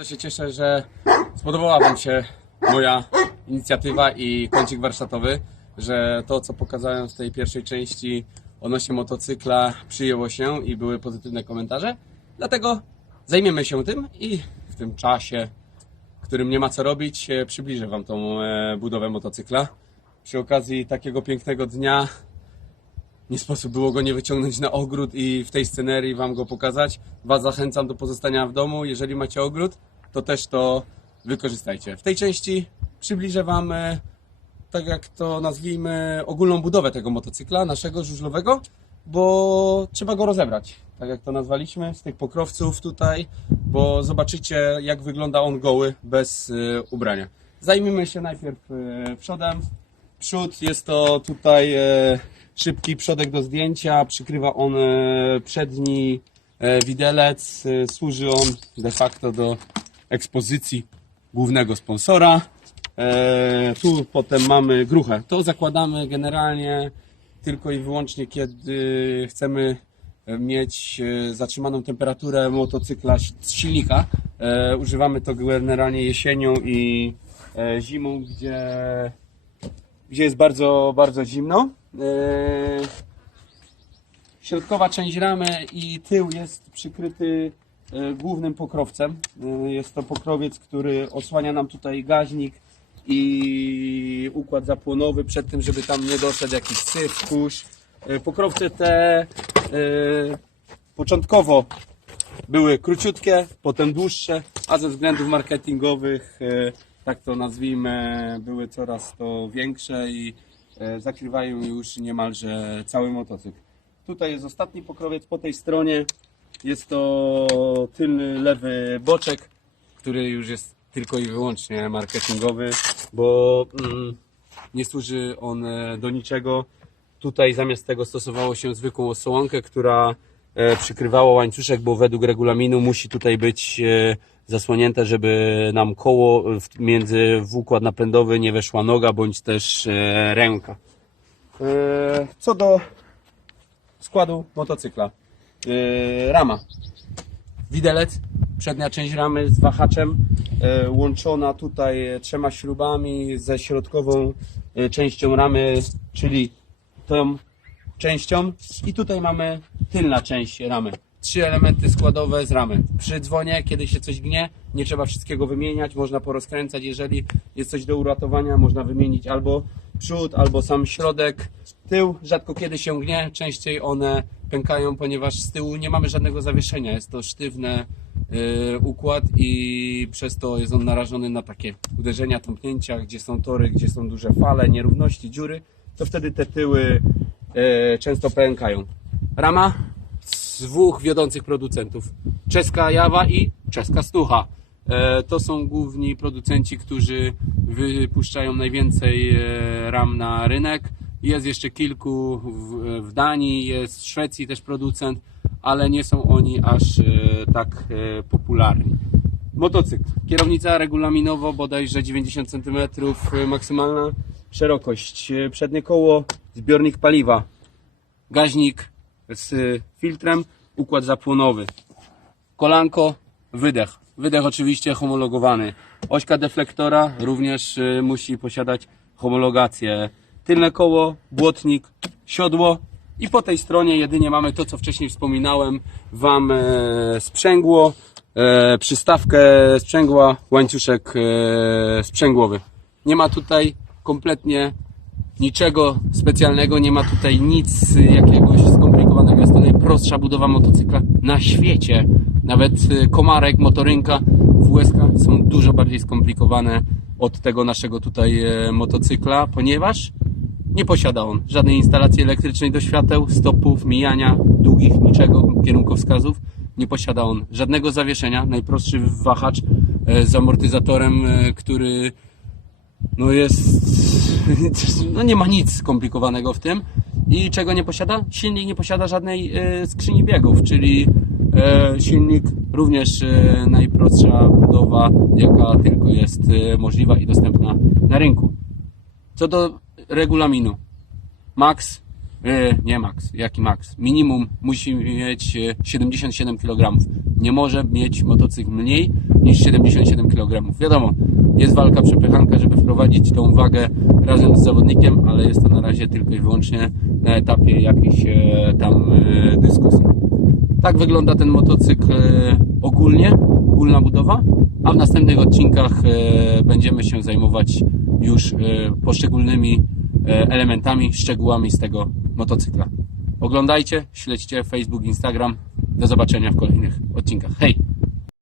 Bardzo się cieszę, że spodobała Wam się moja inicjatywa i kącik warsztatowy, że to, co pokazałem w tej pierwszej części odnośnie motocykla przyjęło się i były pozytywne komentarze. Dlatego zajmiemy się tym i w tym czasie, w którym nie ma co robić, e, przybliżę Wam tą e, budowę motocykla. Przy okazji takiego pięknego dnia nie sposób było go nie wyciągnąć na ogród i w tej scenerii Wam go pokazać. Was zachęcam do pozostania w domu. Jeżeli macie ogród, to też to wykorzystajcie. W tej części przybliżę Wam, e, tak jak to nazwijmy, ogólną budowę tego motocykla, naszego żużlowego, bo trzeba go rozebrać, tak jak to nazwaliśmy, z tych pokrowców tutaj, bo zobaczycie, jak wygląda on goły, bez e, ubrania. Zajmijmy się najpierw e, przodem. Przód jest to tutaj szybki przodek do zdjęcia, przykrywa on przedni widelec, służy on de facto do ekspozycji głównego sponsora. E, tu potem mamy gruchę. To zakładamy generalnie tylko i wyłącznie, kiedy chcemy mieć e, zatrzymaną temperaturę motocykla z silnika. E, używamy to generalnie jesienią i zimą, gdzie gdzie jest bardzo, bardzo zimno. Środkowa część ramy i tył jest przykryty głównym pokrowcem. E, Jest to pokrowiec, który osłania nam tutaj gaźnik i układ zapłonowy przed tym, żeby tam nie doszedł jakiś syf, kurz. E, Pokrowce te e, początkowo były króciutkie, potem dłuższe, a ze względów marketingowych, e, tak to nazwijmy, były coraz to większe i e, zakrywają już niemalże cały motocykl. Tutaj jest ostatni pokrowiec po tej stronie. Jest to tylny lewy boczek, który już jest tylko i wyłącznie marketingowy, bo mm, nie służy on e, do niczego. Tutaj zamiast tego stosowało się zwykłą osłonkę, która e, przykrywała łańcuszek, bo według regulaminu musi tutaj być e, zasłonięte, żeby nam koło między w układ napędowy nie weszła noga bądź też ręka. Co do składu motocykla. E, Rama. Widelec, przednia część ramy z wahaczem, e, łączona tutaj trzema śrubami ze środkową e, częścią ramy, czyli tą częścią. I tutaj mamy tylna część ramy. Trzy elementy składowe z ramy. Przy dzwonie, kiedy się coś gnie, nie trzeba wszystkiego wymieniać, można porozkręcać. Jeżeli jest coś do uratowania, można wymienić albo przód, albo sam środek. Tył rzadko kiedy się gnie, częściej one pękają, ponieważ z tyłu nie mamy żadnego zawieszenia. Jest to sztywny y, układ i przez to jest on narażony na takie uderzenia, tąpnięcia, gdzie są tory, gdzie są duże fale, nierówności, dziury, to wtedy te tyły y, często pękają. Rama z dwóch wiodących producentów. Czeska Jawa i czeska Stucha. E, To są główni producenci, którzy wypuszczają najwięcej e, ram na rynek. Jest jeszcze kilku w, w Danii, jest w Szwecji też producent, ale nie są oni aż e, tak e, popularni. Motocykl. Kierownica regulaminowo bodajże 90 cm maksymalna szerokość. E, Przednie koło, zbiornik paliwa, gaźnik z filtrem, układ zapłonowy. Kolanko, wydech. Wydech oczywiście homologowany. Ośka deflektora również y, musi posiadać homologację. Tylne koło, błotnik, siodło i po tej stronie jedynie mamy to, co wcześniej wspominałem Wam e, sprzęgło, e, przystawkę sprzęgła, łańcuszek e, sprzęgłowy. Nie ma tutaj kompletnie niczego specjalnego, nie ma tutaj nic jakiegoś skomplikowanego. Jest to najprostsza budowa motocykla na świecie. Nawet komarek, motorynka w USK są dużo bardziej skomplikowane od tego naszego tutaj motocykla, ponieważ nie posiada on żadnej instalacji elektrycznej do świateł, stopów, mijania, długich, niczego, kierunkowskazów. Nie posiada on żadnego zawieszenia. Najprostszy wahacz e, z amortyzatorem, e, który no jest, no nie ma nic skomplikowanego w tym. I czego nie posiada? Silnik nie posiada żadnej e, skrzyni biegów, czyli silnik również najprostsza budowa, jaka tylko jest możliwa i dostępna na rynku. Co do regulaminu. Max Yy, nie max, jaki max? Minimum musi mieć e, 77 kg. Nie może mieć motocykl mniej niż 77 kg. Wiadomo, jest walka przepychanka, żeby wprowadzić tą wagę razem z zawodnikiem, ale jest to na razie tylko i wyłącznie na etapie jakichś e, tam e, dyskusji. Tak wygląda ten motocykl e, ogólnie, ogólna budowa, a w następnych odcinkach e, będziemy się zajmować już e, poszczególnymi e, elementami, szczegółami z tego motocykla. Oglądajcie, śledźcie Facebook, Instagram. Do zobaczenia w kolejnych odcinkach. Hej!